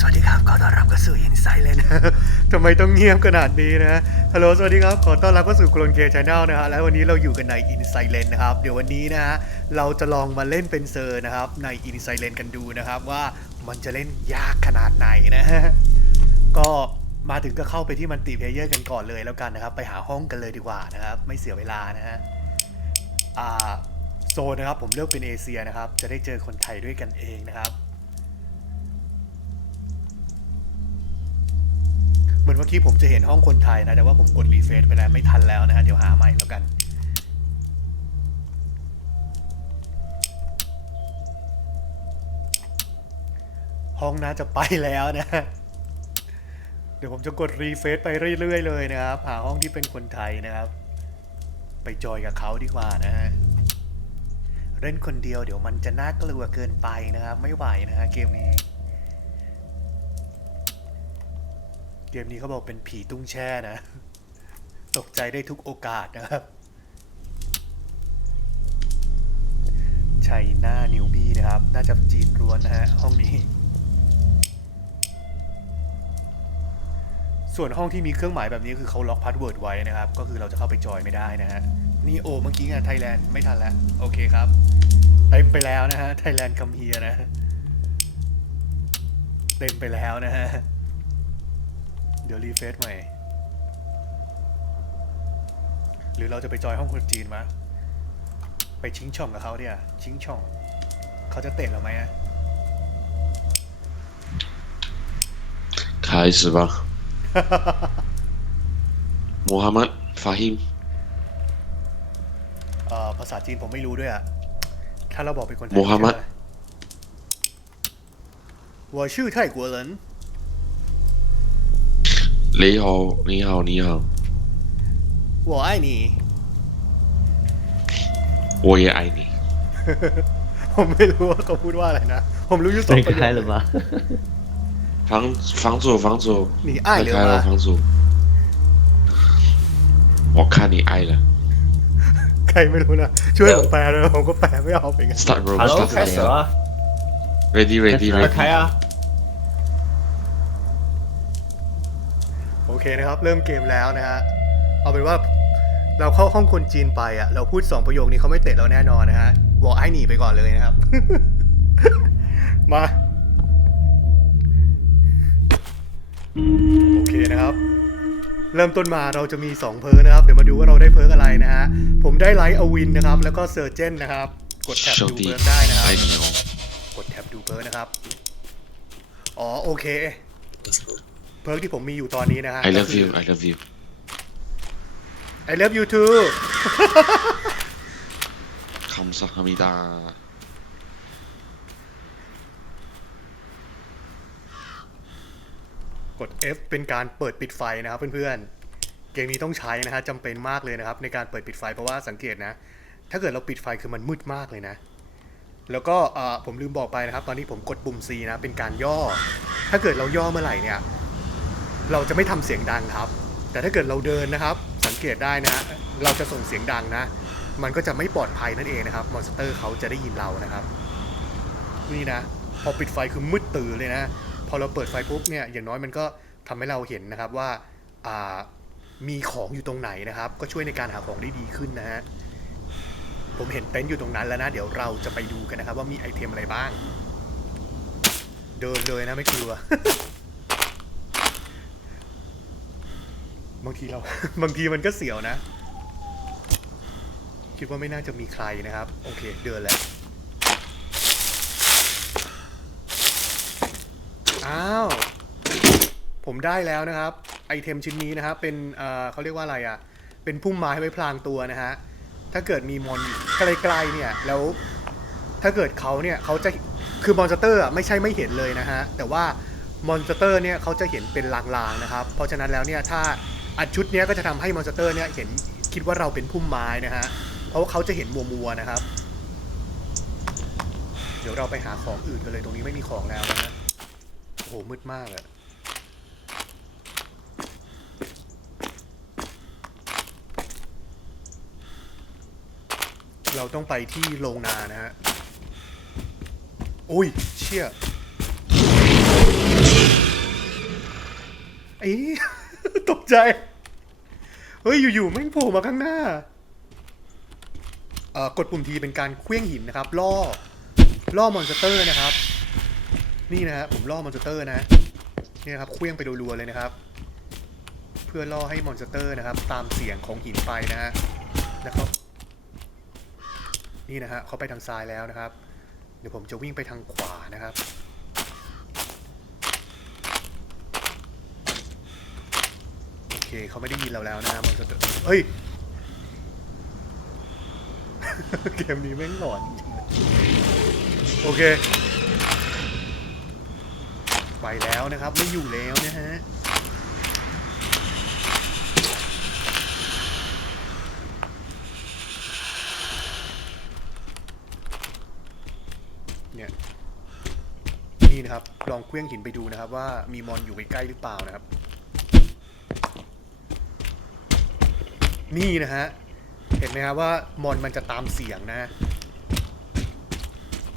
สวัสดีครับ ขอต้อนรับเข้าสู่อินไซเลนทำไมต้องเงียบขนาดนี้นะ ฮัลโหล สวัสดีครับ ขอต้อนรับเข้าสู่กลนเกย์ชาแนลนะฮะ และวันนี้เราอยู่กันในอินไซเลนนะครับ เดี๋ยววันนี้นะฮะ เราจะลองมาเล่นเป็นเซอร์นะครับ ในอินไซเลนกันดูนะครับ ว่ามันจะเล่นยากขนาดไหนนะฮะ ก็มาถึงก็เข้าไปที่มันติเพลเยอร์กันก่อนเลยแล้วกันนะครับ ไปหาห้องกันเลยดีกว่านะครับ ไม่เสียเวลานะฮะ อ่า โซนนะครับ ผมเลือกเป็นเอเชียนะครับ จะได้เจอคนไทยด้วยกันเองนะครับ เหมือนเมื่อกี้ผมจะเห็นห้องคนไทยนะ แต่ว่าผมกดรีเฟรชไปแล้วไม่ทันแล้วนะฮะ เดี๋ยวหาใหม่แล้วกัน ห้องน่าจะไปแล้วนะ เดี๋ยวผมจะกดรีเฟรชไปเรื่อยๆเลยนะครับ หาห้องที่เป็นคนไทยนะครับ ไปจอยกับเขาดีกว่านะฮะ เล่นคนเดียวเดี๋ยวมันจะน่ากลัวเกินไปนะครับ ไม่ไหวนะฮะเกมนี้ เกมนี้เขาบอกเป็นผีตุ้งแช่นะ ตกใจได้ทุกโอกาสนะครับชัยหน้านิวบี้นะครับ น่าจะจีนล้วนนะฮะ ห้องนี้ ส่วนห้องที่มีเครื่องหมายแบบนี้คือเขาล็อกพาสเวิร์ดไว้นะครับ ก็คือเราจะเข้าไปจอยไม่ได้นะฮะ นี่โอเมื่อกี้ไงไทยแลนด์ไม่ทันแล้ว โอเคครับเต็มไปแล้วนะฮะไทยแลนด์คัมเฮียนะเต็มไปแล้วนะฮะ เดี๋ยวรีเฟซใหม่ หรือเราจะไปจอยห้องคนจีนมะ ไปชิงช่องกับเขาเนี่ยชิงช่อง เขาจะเตะเราไหมอะ 开始吧。穆罕默法希 เอ่อภาษาจีนผมไม่รู้ด้วยอะถ้าเราบอกเป็นคนไทย มูฮัมหมัด 我是泰国人 你好，你好，你好，我爱你我也爱你。 ผมไม่รู้ว่าเขาพูดว่าอะไรนะ ผมรู้อยู่สอง ไม่ ประโย คล้าย ค หรือเปล่า 房房主，房主，你爱开开了，了吗？房主。我看你爱了。 ใครไม่รู้นะ ช่วยผมแปลเลยผมก็แปลไม่ออกเป็นไง Start bro, ฮัลโหล start 开始了 Ready, ready, 来 ready. 开啊 เคนะครับ เริ่มเกมแล้วนะฮะ เอาเป็นว่าเราเข้าห้องคนจีนไปอะ เราพูด 2 ประโยคนี้เขาไม่เตะเราแน่นอนนะฮะบอกไอ้หนีไปก่อนเลยนะครับ มา โอเคนะครับ เริ่มต้นมาเราจะมี 2 เพิร์นะครับ เดี๋ยวมาดูว่าเราได้เพิร์กอะไรนะฮะ ผมได้ไลท์อวินนะครับ แล้วก็เซอร์เจนนะครับ กดแท็บดูเพิร์กได้นะครับ กดแท็บดูเพิร์กนะครับ อ๋อโอเค เพิร์กที่ผมมีอยู่ตอนนี้นะฮะ I love you I love you I love you too คำสหมิดา กด F เป็นการเปิดปิดไฟนะครับเพื่อนๆ เกมนี้ต้องใช้นะฮะจำเป็นมากเลยนะครับ ในการเปิดปิดไฟเพราะว่าสังเกตนะ ถ้าเกิดเราปิดไฟคือมันมืดมากเลยนะ แล้วก็ผมลืมบอกไปนะครับ ตอนนี้ผมกดปุ่ม C นะ เป็นการย่อ ถ้าเกิดเราย่อเมื่อไหร่เนี่ย เราจะไม่ทำเสียงดังครับ แต่ถ้าเกิดเราเดินนะครับ สังเกตได้นะ เราจะส่งเสียงดังนะ มันก็จะไม่ปลอดภัยนั่นเองนะครับ มอนสเตอร์เขาจะได้ยินเรานะครับ นี่นะ พอปิดไฟคือมืดตื่นเลยนะ พอเราเปิดไฟปุ๊บเนี่ย อย่างน้อยมันก็ทำให้เราเห็นนะครับว่าอ่ามีของอยู่ตรงไหนนะครับ ก็ช่วยในการหาของได้ดีขึ้นนะฮะ ผมเห็นเต็นท์อยู่ตรงนั้นแล้วนะ เดี๋ยวเราจะไปดูกันนะครับ ว่ามีไอเทมอะไรบ้าง เดินเลยนะไม่กลัว บางทีเรา บางทีมันก็เสียวนะ คิดว่าไม่น่าจะมีใครนะครับ โอเค เดินแล้ว อ้าว ผมได้แล้วนะครับ ไอเทมชิ้นนี้นะครับ เป็นเอ่อเขาเรียกว่าอะไรอะ เป็นพุ่มไม้ไว้พลางตัวนะฮะ ถ้าเกิดมีมอนใกล้ๆเนี่ย แล้ว ถ้าเกิดเขาเนี่ยเขาจะ คือมอนสเตอร์อะไม่ใช่ไม่เห็นเลยนะฮะ แต่ว่ามอนสเตอร์เนี่ยเขาจะเห็นเป็นลางๆนะครับ เพราะฉะนั้นแล้วเนี่ยถ้า อัดชุดเนี้ยก็จะทำให้มอนสเตอร์เนี่ยเห็นคิดว่าเราเป็นพุ่มไม้นะฮะ เพราะว่าเขาจะเห็นมัวๆนะครับ เดี๋ยวเราไปหาของอื่นกันเลยตรงนี้ไม่มีของแล้วนะโอ้โหมืดมากอะเราต้องไปที่โรงนานะฮะอุ้ย เชี่ยไอ้ ตกใจ เฮ้ย อยู่ๆแม่งโผล่มาข้างหน้าเอ่อกดปุ่มทีเป็นการเคลื่องหินนะครับ ล่อ ล่อมอนสเตอร์นะครับ นี่นะฮะผมล่อมอนสเตอร์นะนี่นะครับเคลื่องไปรัวๆเลยนะครับ เพื่อล่อให้มอนสเตอร์นะครับ ตามเสียงของหินไปนะฮะนะครับ นี่นะฮะเขาไปทางซ้ายแล้วนะครับ เดี๋ยวผมจะวิ่งไปทางขวานะครับ โอ เคเขาไม่ได้ยินเราแล้วนะมอนสเตอร์เฮ้ย เกมนี้แม่งหลอนโอเค ไปแล้วนะครับ ไม่อยู่แล้วนะฮะเนี่ยนี่นะครับ ลองเคลื่องหินไปดูนะครับ ว่ามีมอนอยู่ใกล้ๆหรือเปล่านะครับ นี่นะฮะ เห็นไหมครับว่ามอนมันจะตามเสียงนะ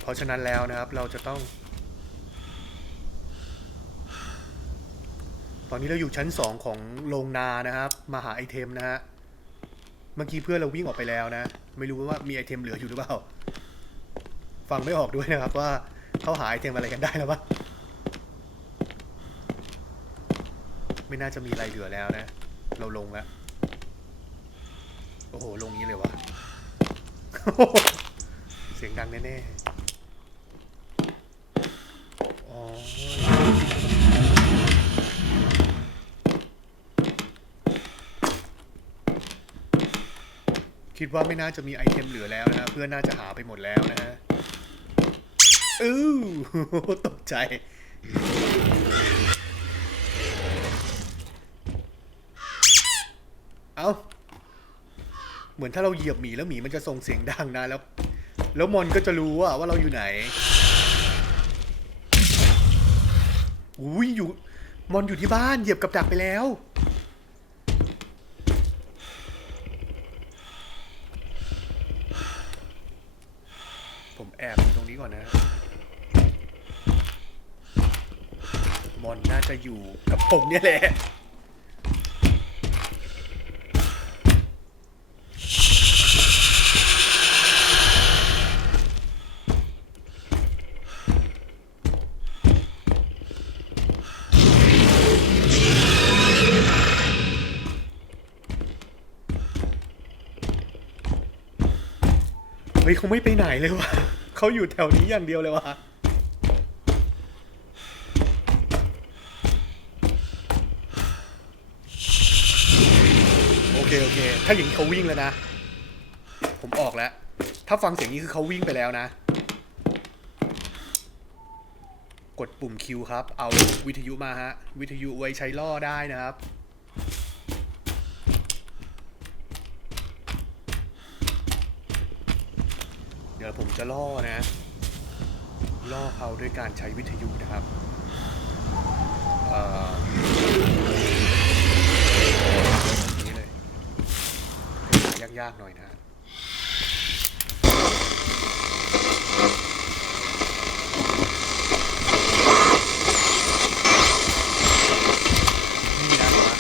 เพราะฉะนั้นแล้วนะครับ เราจะต้อง ตอนนี้เราอยู่ชั้นสองของโรงนานะครับ มาหาไอเทมนะฮะ เมื่อกี้เพื่อนเราวิ่งออกไปแล้วนะ ไม่รู้ว่ามีไอเทมเหลืออยู่หรือเปล่า ฟังไม่ออกด้วยนะครับว่าเขาหาไอเทมอะไรกันได้แล้วปะไม่น่าจะมีอะไรเหลือแล้วนะ เราลงแล้ว โอ้โห ลงนี้เลยวะ เสียงดังแน่ๆอ๋อคิดว่าไม่น่าจะมีไอเทมเหลือแล้วนะ เพื่อนน่าจะหาไปหมดแล้วนะฮะอู้ตกใจ เอา เหมือนถ้าเราเหยียบหมีแล้วหมีมันจะส่งเสียงดังนะแล้ว แล้วมอนก็จะรู้ว่าว่าเราอยู่ไหนอุ้ยอยู่มอนอยู่ที่บ้านเหยียบกับดักไปแล้ว ผมแอบตรงนี้ก่อนนะ มอนน่าจะอยู่กับผมเนี่ยแหละ ฮ้ยเขาไม่ไปไหนเลยวะเขาอยู่แถวนี้อย่างเดียวเลยวะโอเคโอเค ถ้าอย่างนี้เขาวิ่งแล้วนะ ผมออกแล้ว ถ้าฟังเสียงนี้คือเขาวิ่งไปแล้วนะ กดปุ่มคิวครับ เอาวิทยุมาฮะ วิทยุไว้ใช้ล่อได้นะครับ ดี๋ยวผมจะล่อนะ ล่อเขาด้วยการใช้วิทยุนะครับเอ่อนี่เลยยากๆหน่อยนะฮะนี่นะเดี๋ยวนะ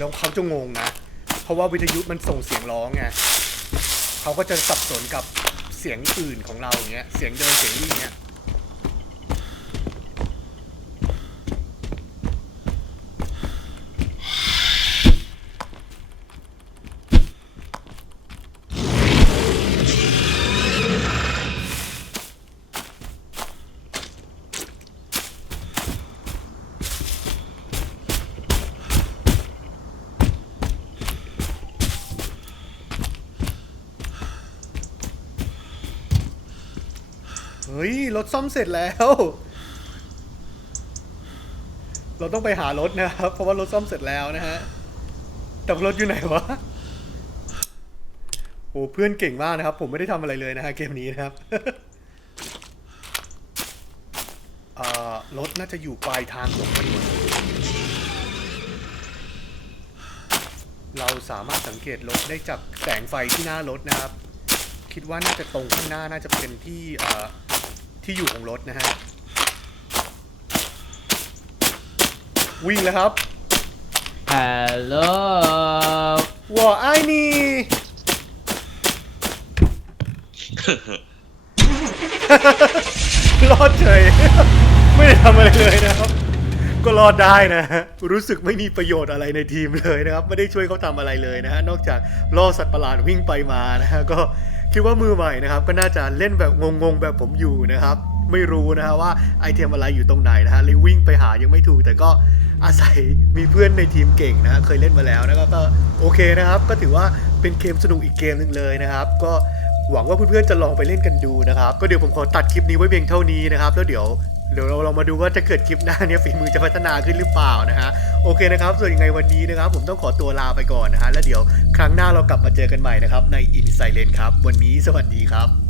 แล้ว เขาจะงงนะ เพราะว่าวิทยุมันส่งเสียงร้องไงเขาก็จะสับสนกับเสียงอื่นของเราอย่างเงี้ย เสียงเดินเสียงวิ่งเงี้ย ฮ้ย รถซ่อมเสร็จแล้ว เราต้องไปหารถนะครับ เพราะว่ารถซ่อมเสร็จแล้วนะฮะ แต่รถอยู่ไหนวะ โอ้เพื่อนเก่งมากนะครับ ผมไม่ได้ทำอะไรเลยนะฮะเกมนี้นะครับรถน่าจะอยู่ปลายทางของถนนเราสามารถสังเกตรถได้จากแสงไฟที่หน้ารถนะครับ คิดว่าน่าจะตรงข้างหน้าน่าจะเป็นที่ ที่อยู่ของรถนะฮะ วิ่งแล้วครับฮัลโหลว่าไอ้นี่ รอดเฉย ไม่ได้ทำอะไรเลยนะครับ ก็รอดได้นะฮะรู้สึกไม่มีประโยชน์อะไรในทีมเลยนะครับ ไม่ได้ช่วยเขาทำอะไรเลยนะฮะ นอกจากล่อสัตว์ประหลาดวิ่งไปมานะฮะ ก็ คิดว่ามือใหม่นะครับก็น่าจะเล่นแบบงงๆแบบผมอยู่นะครับ ไม่รู้นะฮะว่าไอเทมอะไรอยู่ตรงไหนนะฮะเลยวิ่งไปหายังไม่ถูก แต่ก็อาศัยมีเพื่อนในทีมเก่งนะฮะเคยเล่นมาแล้วนะก็โอเคนะครับ ก็ถือว่าเป็นเกมสนุกอีกเกมหนึ่งเลยนะครับ ก็หวังว่าเพื่อนๆจะลองไปเล่นกันดูนะครับ ก็เดี๋ยวผมขอตัดคลิปนี้ไว้เพียงเท่านี้นะครับ แล้วเดี๋ยว เดี๋ยวเราลองมาดูว่าจะเกิดคลิปหน้าเนี้ฝีมือจะพัฒนาขึ้นหรือเปล่านะฮะโอเคนะครับ ส่วนยังไงวันนี้นะครับ ผมต้องขอตัวลาไปก่อนนะฮะแล้วเดี๋ยวครั้งหน้าเรากลับมาเจอกันใหม่นะครับในอินไซเลนครับ วันนี้สวัสดีครับ